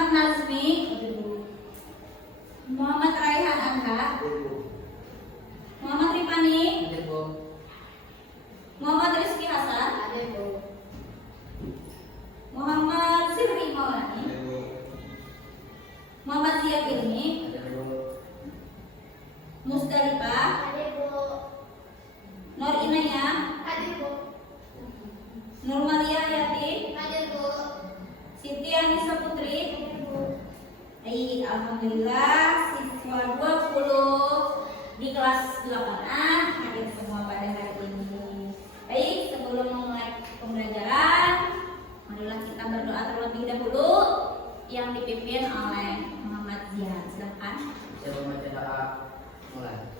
Muhammad Nazmi, Muhammad Raihan Angga, Muhammad Rifani, Muhammad Rizky Hasan, Muhammad Sirri Maulani, Muhammad Ziyad Ilmi, Musdalifah, Nur Inayah, Nur Malia Yati, Siti Anissa Putri. Baik, alhamdulillah siswa 20 di kelas 8A hadir semua pada hari ini. Baik, sebelum memulai pembelajaran, marilah kita berdoa terlebih dahulu yang dipimpin oleh Muhammad Ziyad. Silakan. Saya membaca doa mulai.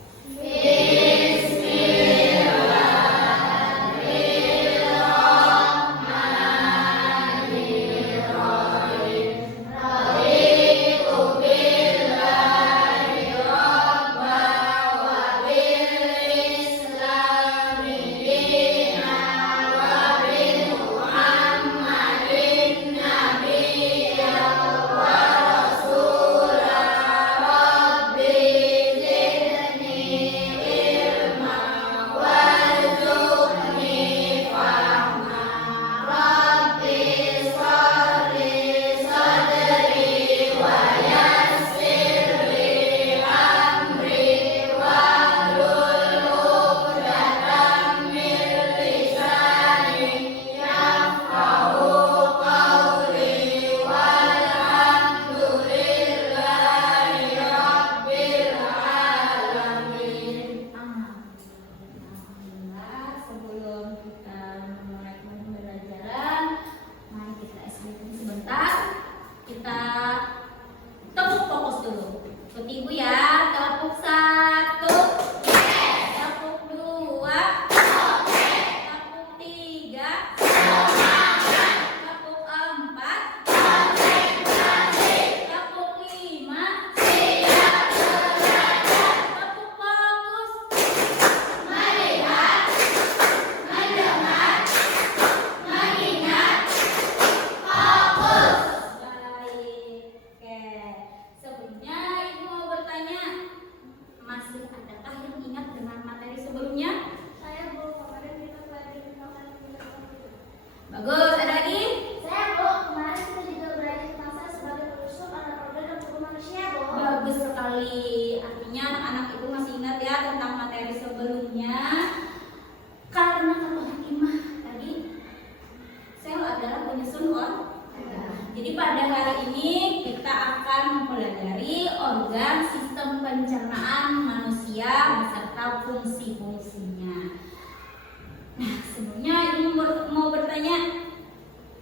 Bagus, ada lagi? Saya Bu, kemarin kita juga belajar tentang saya sebagai penyusup anak roda dan tubuh manusia Bu. Bagus sekali. Artinya anak-anak itu masih ingat ya tentang materi sebelumnya. Karena kata Hakimah tadi, sel adalah penyusun organ. Jadi pada hari ini kita akan mempelajari organ sistem pencernaan manusia beserta fungsi-fungsinya. Nah, sebelumnya ibu mau bertanya,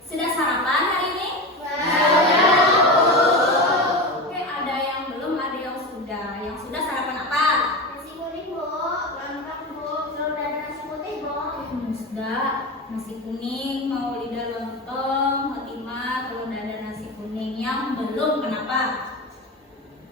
sudah sarapan hari ini? Oke, ada yang belum, ada yang sudah. Yang sudah sarapan apa? Nasi kuning Bu, lengkap Bu. Kalau udah ada nasi putih Bu. Sudah, nasi kuning, mau lidah lontong, Fatimah, kalau udah ada nasi kuning. Yang belum, kenapa?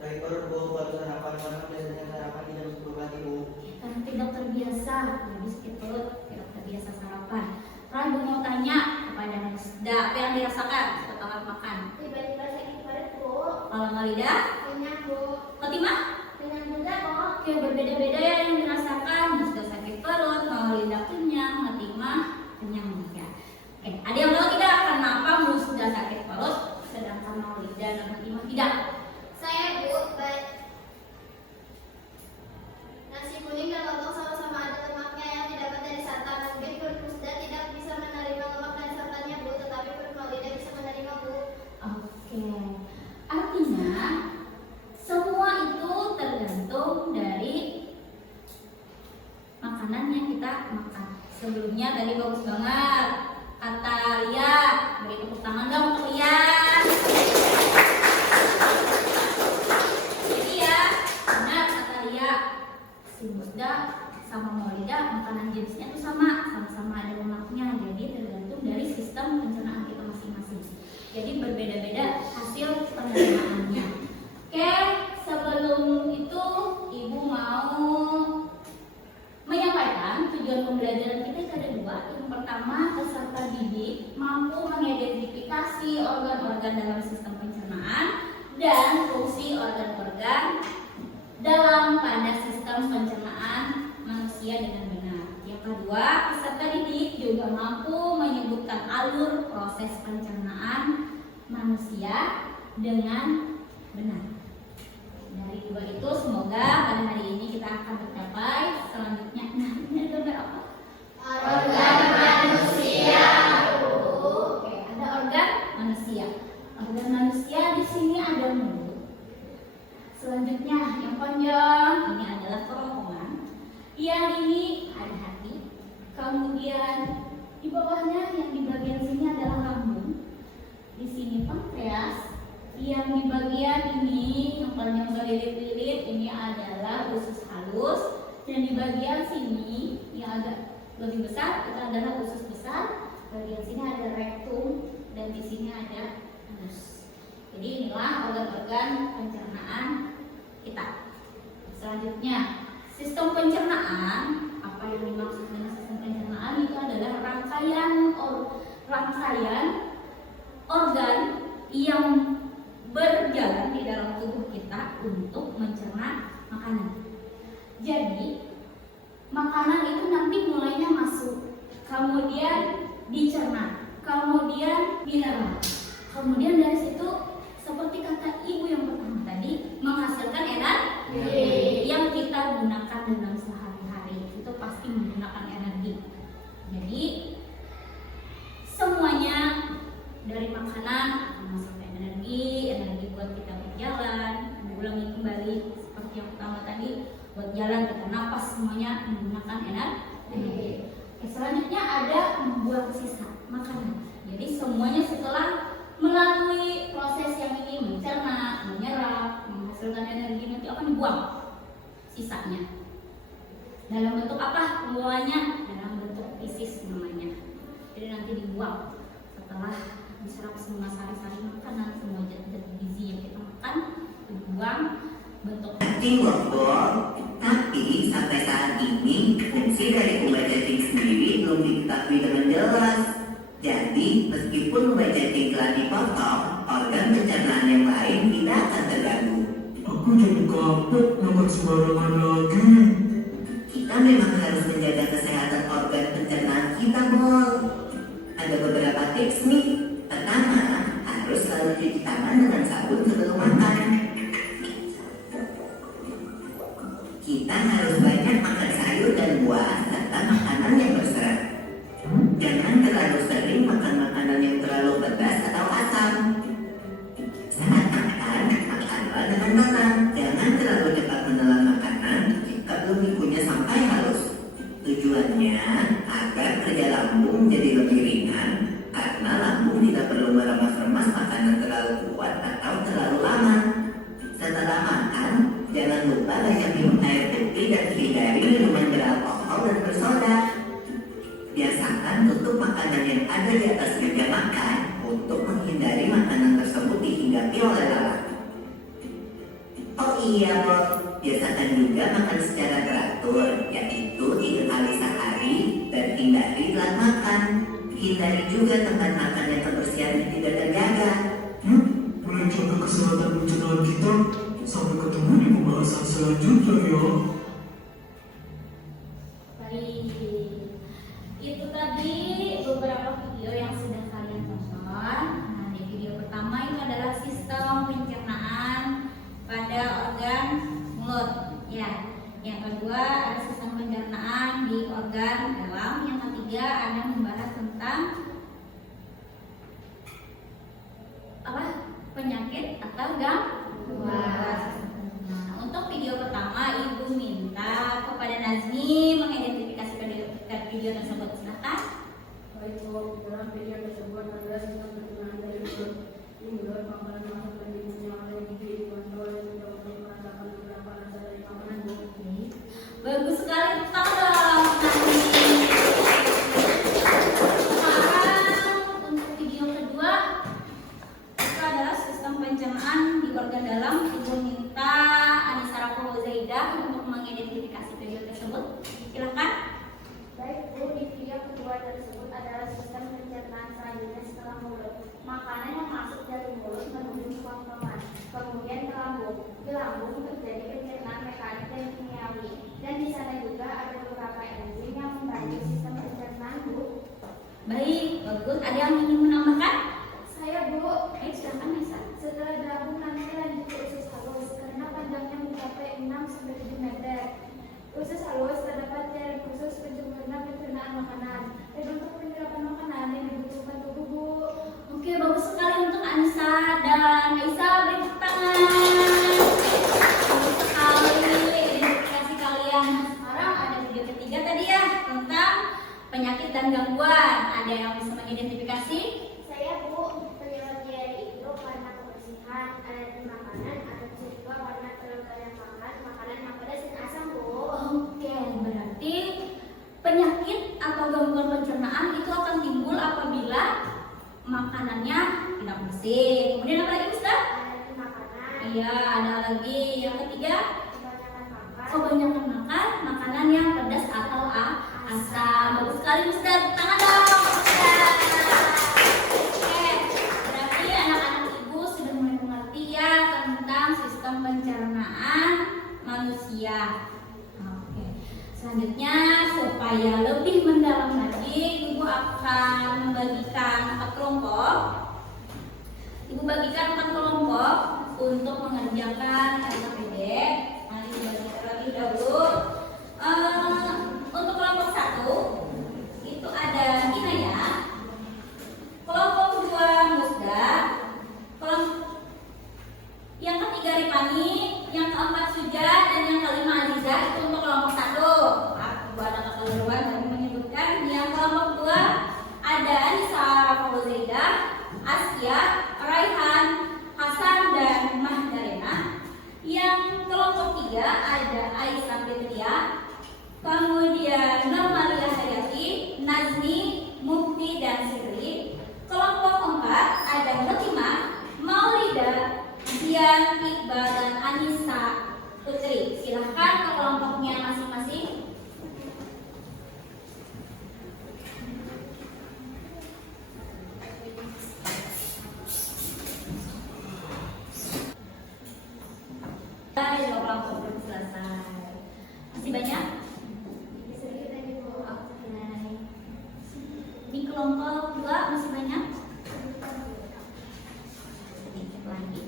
Tadi baru baru sarapan, karena biasanya sarapan di jam 10 pagi Bu. Karena tidak terbiasa, habis itu tidak terbiasa sarapan. Kalau ibu mau tanya kepada Musda, apa yang dirasakan setelah makan? Tiba-tiba sakit perut Bu. Kalau nggak lidah, Kenyang Bu. Fatimah? Kenyang juga Bu. Oke, berbeda-beda ya yang dirasakan. Musda sakit perut, mau lidah kenyang, Fatimah kenyang juga. Oke, ada yang tahu tidak kenapa Musda sakit perut, sedangkan mau lidah dan Fatimah tidak? Saya Bu, baik. Nasi kuning dan lontong sama-sama ada lemaknya yang didapat dari santan. Mungkin perut Musda tidak bisa menerima lemak dari santannya Bu, tetapi perut Maulida bisa menerima Bu. Oke, artinya semua itu tergantung dari makanan yang kita makan. Sebelumnya tadi bagus banget kata Lia, beri tepuk tangan dong untuk Lia. Jadi ya, benar kata Lia, si Musda sama Maulida makanan jenisnya itu sama-sama ada lemaknya. Jadi tergantung dari sistem pencernaan kita masing-masing. Jadi berbeda-beda hasil penerimaannya. Oke, sebelum itu ibu mau menyampaikan tujuan pembelajaran kita ada dua. Yang pertama, peserta didik mampu mengidentifikasi organ-organ dalam sistem pencernaan dan fungsi organ-organ dalam pada sistem pencernaan manusia dengan benar. Yang kedua, peserta didik juga mampu menyebutkan alur proses pencernaan manusia dengan benar. Dari dua itu semoga pada hari ini kita akan tercapai. Selanjutnya, nah ini ada gambar apa? Organ manusia. Oke, ada organ manusia. Organ manusia di sini ada mulut. Selanjutnya yang panjang ini adalah kerongkongan. Yang ini ada hati. Kemudian di bawahnya yang di bagian sini adalah lambung. Di sini pankreas. Yang di bagian ini yang panjang berlilit-lilit ini adalah usus halus. Dan di bagian sini yang agak lebih besar itu adalah usus besar. Bagian sini ada rektum dan di sini ada anus. Jadi inilah organ-organ pencernaan kita. Selanjutnya, sistem pencernaan. Apa yang dimaksud dengan sistem pencernaan itu adalah rangkaian organ yang berjalan di dalam tubuh kita untuk mencerna makanan. Jadi makanan itu nanti mulainya masuk, kemudian dicerna, kemudian mineral, kemudian dari situ seperti kata ibu yang pertama tadi menghasilkan energi yang kita gunakan dalam sehari-hari. Itu pasti menggunakan energi. Jadi semuanya dari makanan menghasilkan energi buat kita berjalan. Ulangi kembali seperti yang pertama tadi, buat jalan kita napas semuanya menggunakan energi. Selanjutnya ada membuang sisa makanan. Jadi semuanya setelah melalui proses yang ini mencerna, menyerap, menghasilkan energi nanti akan dibuang sisanya. Dalam bentuk apa pembuangannya? Dalam bentuk fisis namanya. Jadi nanti dibuang setelah diserap semua sari-sari makanan, semua zat-zat gizi yang kita makan dibuang bentuk Workbook, tapi sampai saat ini fungsi dari ubah chatting sendiri belum diketahui dengan jelas. Jadi meskipun ubah chatting telah dipotong, organ pencernaan yang lain tidak akan terganggu. Aku jadi kapok makan sembarangan lagi. Kita memang harus menjaga kesehatan organ pencernaan kita, Bol. Ada beberapa tips nih. Pertama, harus selalu cuci tangan dengan sabun sebelum makan. Kita harus banyak makan sayur dan buah serta makanan yang berserat. Jangan terlalu sering makan makanan yang terlalu pedas atau asam. Saat makan, makanlah dengan matang. Jangan terlalu cepat menelan makanan jika belum dikunyah sampai halus. Tujuannya agar kerja lambung jadi lebih ringan, karena lambung tidak perlu meremas-remas makanan terlalu kuat atau terlalu lama. Setelah makan, jangan lupa banyak minum air putih dan hindari minuman beralkohol dan bersoda. Biasakan tutup makanan yang ada di atas meja makan untuk menghindari makanan tersebut dihinggapi oleh lalat. Oh iya, Bos. Biasakan juga makan secara teratur, yaitu 3 kali sehari dan hindari telat makan. Hindari juga tempat makan yang kebersihannya tidak terjaga. Menjaga kesehatan pencernaan kita. Sampai ketemu di pembahasan selanjutnya ya. Baik, itu tadi beberapa video yang sudah kalian tonton. Nah, di video pertama itu adalah sistem pencernaan pada organ mulut. Ya, yang kedua ada sistem pencernaan di organ dalam. Yang ketiga ada membahas tentang apa? Penyakit atau gangguan. Nah, untuk video pertama ibu minta kepada Nazmi mengidentifikasi video tersebut. Silakan. Baik, Bu, dalam video tersebut adalah sistem pencernaan dari mulut. Di mulut, makanan masuk dan dimunyah oleh gigi, kontrol yang tidak perlu merasakan beberapa rasa dari makanan, Bu. Bagus sekali, tepuk tangan Nazmi. Sekarang untuk video kedua itu adalah sistem pencernaan di organ dalam. Ibu minta Anissa Raful Zaidah untuk mengidentifikasi video tersebut. Silakan. Baik, Bu, di video kedua tersebut adalah sistem pencernaan selanjutnya setelah mulut. Makanan yang masuk dari mulut menuju kerongkongan, kemudian lambung terjadi pencernaan mekanik dan kimiawi. Dan di sana juga ada beberapa enzim yang membantu sistem pencernaan, Bu. Baik, bagus. Ada yang ingin menambahkan? Saya, Bu. Silakan Nisa. Setelah gabung nanti lanjut ke usus halus karena panjangnya mencapai 6-7 meter. Usus halus terdapat jaring khusus pencernaan makanan dan untuk penyerapan makanan yang dibutuhkan tubuh, Bu. Oke, bagus sekali untuk Anissa dan Aisyah. Beri tepuk tangan. Bagus sekali identifikasi kalian. Sekarang ada video ketiga tadi ya tentang penyakit dan gangguan. Ada yang bisa mengidentifikasi? Saya, Bu. Penyebab diare itu karena kebersihan, alergi makanan, atau bisa juga karena terlalu banyak makan makanan yang pedas dan asam, Bu. Oke, berarti penyakit atau gangguan pencernaan itu akan timbul apabila makanannya tidak bersih. Kemudian apa lagi, Ustaz? Alergi makanan, Iya, ada lagi. Yang ketiga, kebanyakan makan, kebanyakan makan makanan yang pedas atau asam. Bagus sekali, Ustaz. Tangan dong, Ustaz. Oke, berarti anak-anak ibu sudah mulai mengerti ya tentang sistem pencernaan manusia. Oke, selanjutnya supaya lebih mendalam lagi, ibu akan membagikan 4 kelompok. Ibu bagikan 4 kelompok untuk mengerjakan LKPD. Mari kita terlebih dahulu. Untuk kelompok 1 itu ada Inaya, kelompok 2 Musda, kelompok yang ketiga Ripani, yang keempat Suja, dan yang kelima Aziza. Itu untuk kelompok 1. Ibu ada kekeliruan tadi menyebutkan. Yang kelompok 2 ada Anissa Fauzeda, Askia, Raihan, Hasan, dan Mahdalena. Yang kelompok 3 ada Aisyah Fitria, kemudian Normalia Hayati, Nazmi, Mukti, dan Sirri. Kelompok 4 ada Fatimah, Maulida, Dian, Iqbal, dan Anissa Putri. Silahkan ke kelompoknya masing-masing. Dua kelompok belum selesai. Masih banyak? sedikit lagi, Bu. Oke. Di kelompok 2 masih banyak? Sedikit lagi.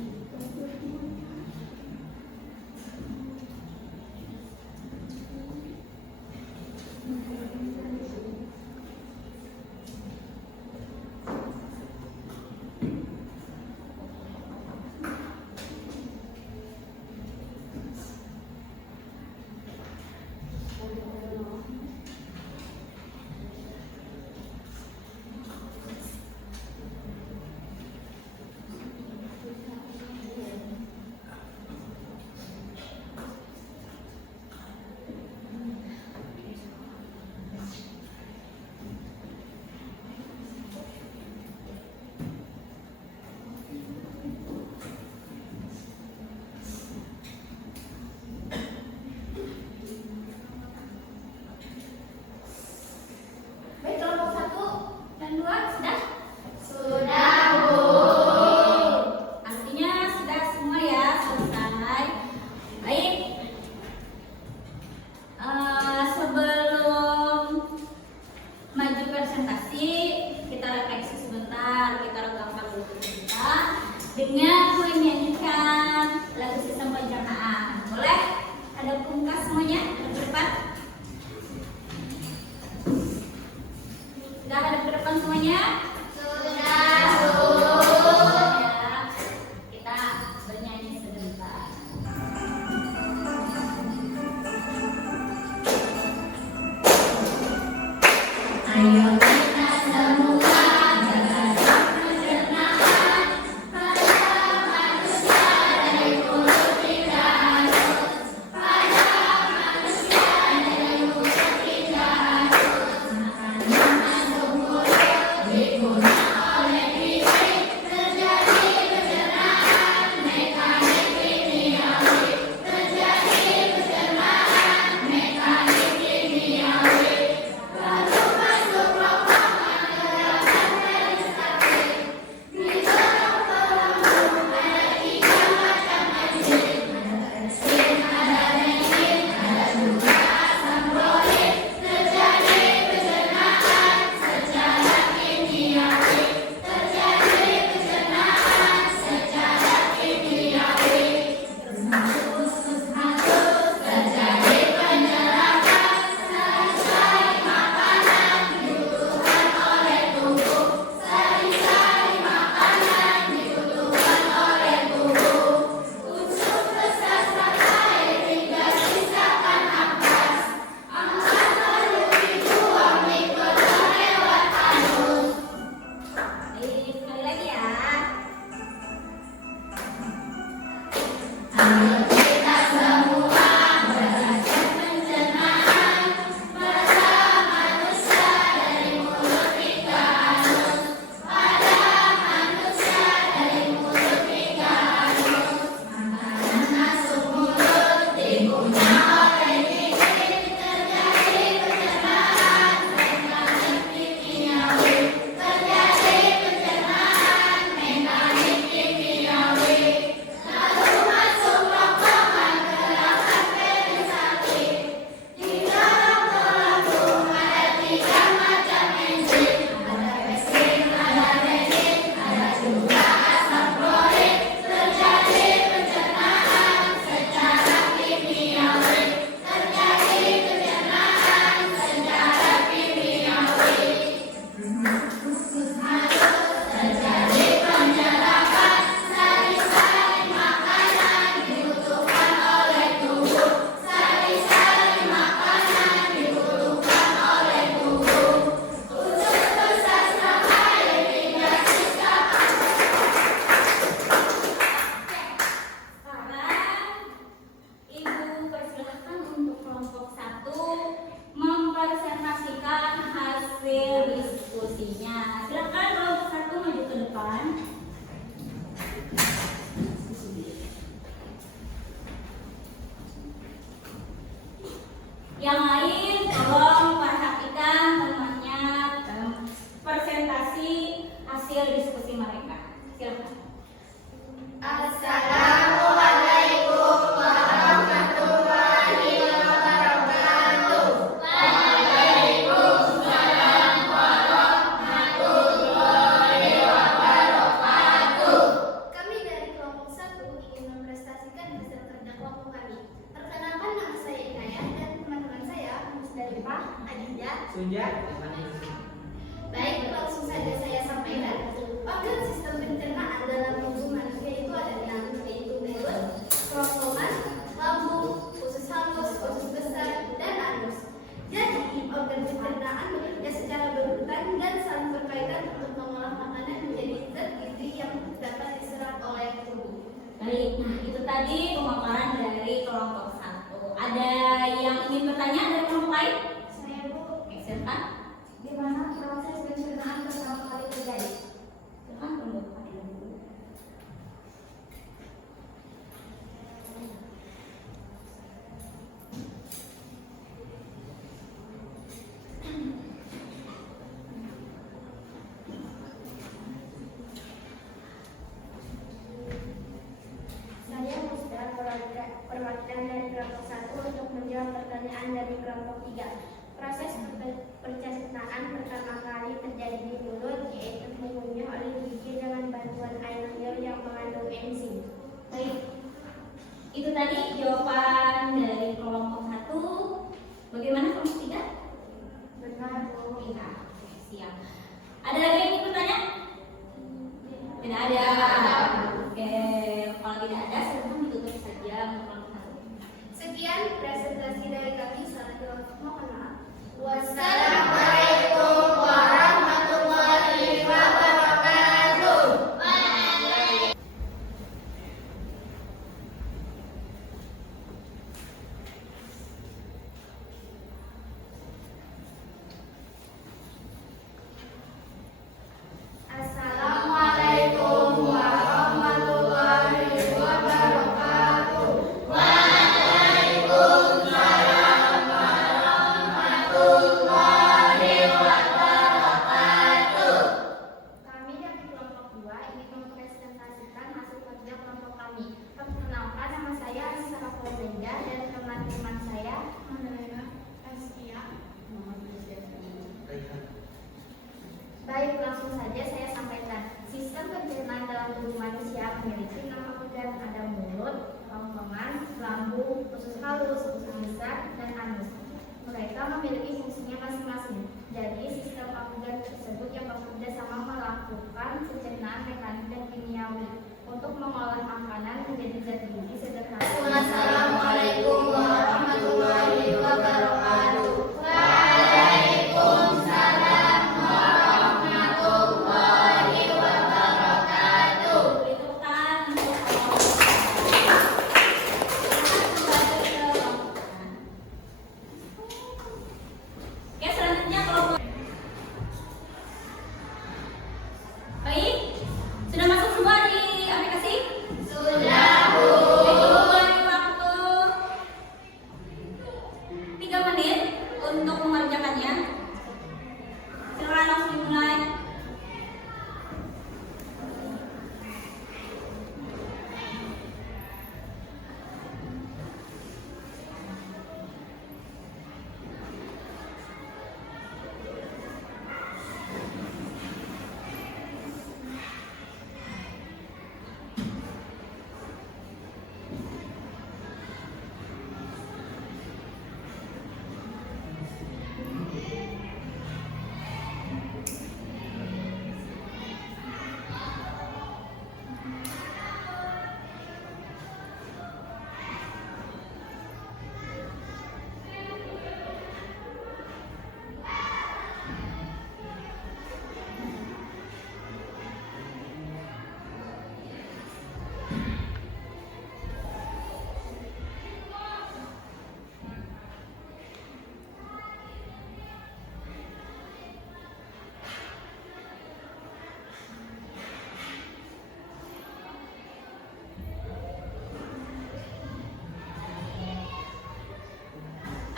Baik, kelompok 1 dan 2 sudah? Sudah, Bu. Artinya sudah semua ya, selesai. Baik. Sebelum maju presentasi, kita refleksi sebentar. Kita regangkan dulu kita dengan menyanyikan lagu sistem pencernaan. Boleh? Ada pungkas semuanya ke depan. Sudah hadap ke depan semuanya? Sudah, Bu. Ya, kita bernyanyi sebentar. Ayo Kita semua jaga pencernaan pada manusia dari mulut hingga anus. Pada manusia dari mulut hingga anus. Makanan masuk mulut digunakan oleh bibir. Terjadi pencernaan mekanik kimiawi. Terjadi pencernaan mekanik kimiawi. Baru masuk Sunja. Baik, langsung saja saya sampaikan. Organ sistem pencernaan dalam tubuh manusia itu ada 6, yaitu mulut, kerongkongan, lambung, usus halus, usus besar, dan anus. Jadi, organ pencernaan bekerja secara berurutan dan saling berkaitan untuk mengolah makanan menjadi zat gizi yang dapat diserap oleh tubuh. Baik, nah itu tadi pemaparan dari kelompok 1. Ada yang ingin bertanya dari kelompok lain? Saya Bu, Oke, silakan. gimana proses pencernaan pertama kali terjadi? Silakan kelompok Fadila dulu. Saya Musda, perwakilan dari kelompok 1 untuk menjawab pertanyaan dari kelompok 3. Proses pencernaan pertama kali terjadi di mulut, yaitu mengunyah oleh gigi dengan bantuan air liur yang mengandung enzim. Baik, itu tadi jawaban dari kelompok 1. Bagaimana kelompok 3? Benar, Bu. Iya, oke, siap. Ada lagi yang ingin bertanya? Tidak ada. Oke, kalau tidak ada, silakan ditutup saja untuk kelompok 1. Sekian presentasi dari kami. Salam, mohon maaf. Wassalamualaikum warahmatullahi wabarakatuh. Assalamualaikum warahmatullahi wabarakatuh. Waalaikumsalam warahmatullahi wabarakatuh. Kami dari kelompok 2 ingin mempresentasikan hasil kerja kelompok kami. Perkenalkan, nama saya Anissa Fauzia dan teman-teman saya Mandarina Askia. Baik, langsung saja saya sampaikan. Sistem pencernaan dalam tubuh manusia memiliki 6 organ, ada mulut, kerongkongan, lambung, usus halus, usus besar, dan anus. Mereka memiliki fungsinya masing-masing. Jadi, sistem organ tersebut yang bekerja sama melakukan pencernaan mekanik dan kimiawi untuk mengolah makanan menjadi zat gizi sederhana. Wassalamualaikum warahmatullahi wabarakatuh. Waalaikumsalam warahmatullahi wabarakatuh. Beri tepuk tangan untuk kelompok 1. Silakan kembali ke kelompok 1. Oke, selanjutnya kelompok. Baik, sudah masuk semua di aplikasi? Sudah, Bu. Beri waktu 3 menit untuk mengerjakannya. Silakan langsung dimulai.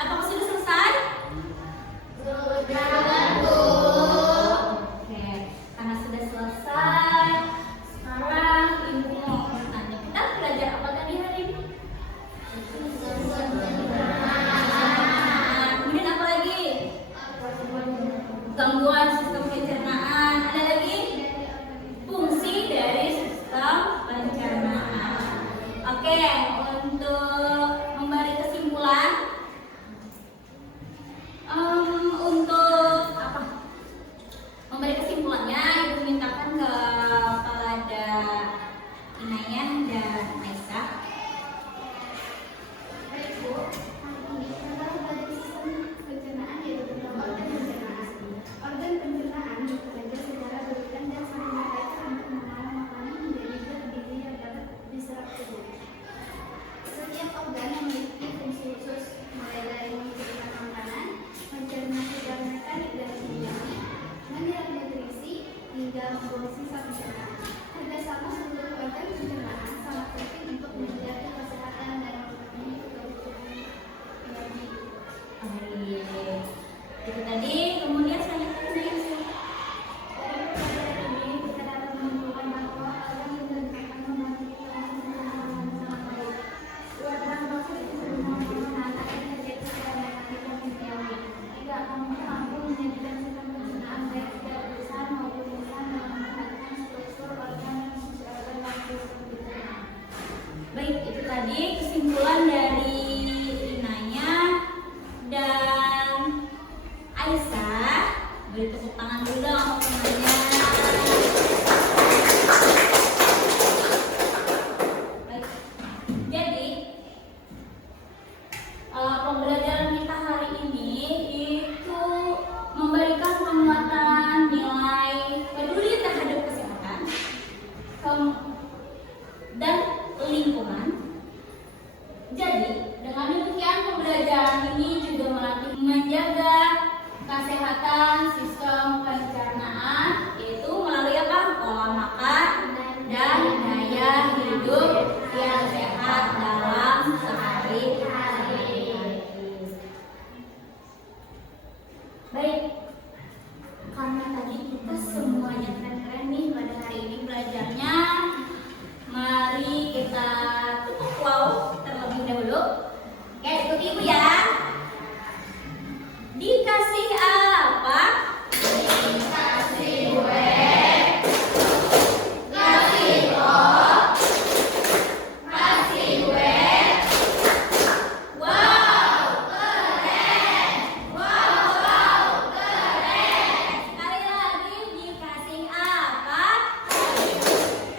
Apakah sudah selesai? Oke, karena sudah selesai, sekarang Ibu mau bertanya. Kita belajar apa tadi hari ini? Kemudian apa lagi? Gangguan sistem pencernaan. Ada lagi? Fungsi dari sistem pencernaan. Oke, untuk memberi kesimpulan, untuk adik-adik, kesimpulan dari Inanya dan Aisyah. Beri tepuk tangan dulu dong temannya. Baik. Jadi pembelajaran kita hari ini itu memberikan penguatan nilai peduli terhadap kesehatan dan lingkungan. Jadi dengan demikian pembelajaran ini juga melatih menjaga kesehatan sistem pencernaan, yaitu melalui apa? Pola makan dan gaya hidup yang sehat dalam sehari-hari. Baik, karena tadi kita semuanya keren-keren nih pada hari ini belajarnya, mari kita tepuk wow terlebih dahulu. Oke, ikuti ibu ya. Dikasih apa? Kasih kue, kasih kok, kasih kue. Wow, keren. Wow, keren. Sekali lagi, dikasih apa?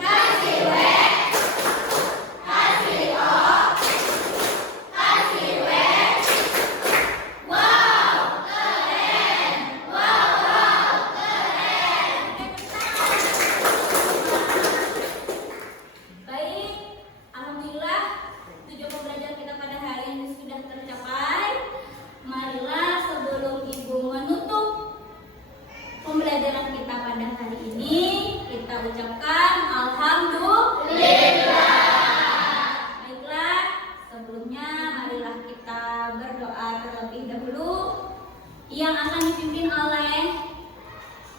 Kasih kue, kasih kok, kasih kue. Wow, keren. Wow, keren. Baik, alhamdulillah tujuan pembelajaran kita pada hari ini sudah tercapai. Marilah sebelum ibu menutup pembelajaran kita pada hari ini, kita ucapkan alhamdulillah. Baiklah, sebelumnya marilah kita berdoa terlebih dahulu yang akan dipimpin oleh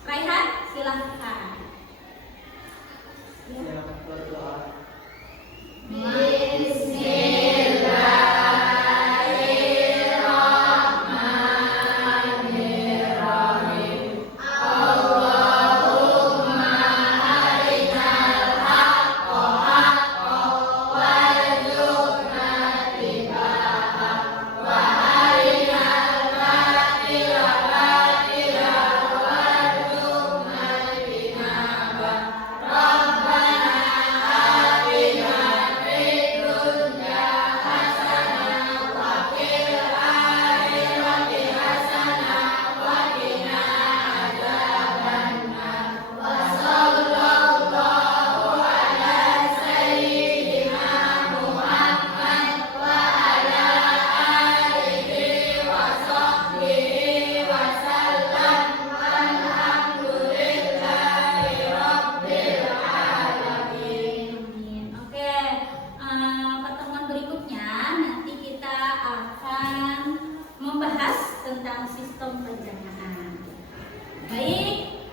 Raihan. Silahkan. Silakan berdoa. Amin. Oke, pertemuan berikutnya nanti kita akan membahas tentang sistem pencernaan. Baik,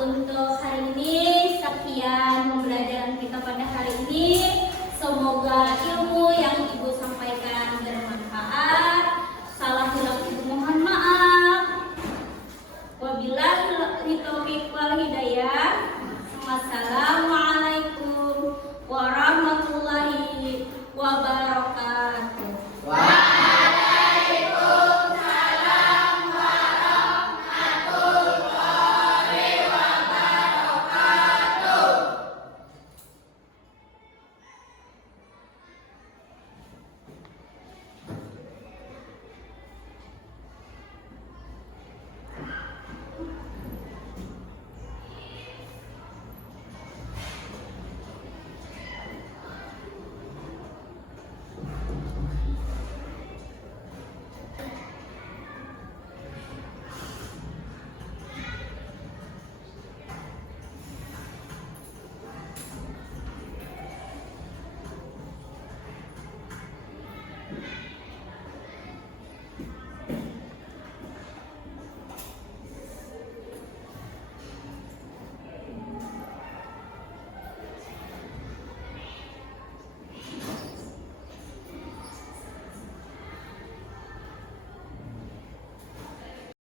untuk hari ini sekian pembelajaran kita pada hari ini. Semoga ilmu yang ibu sampaikan bermanfaat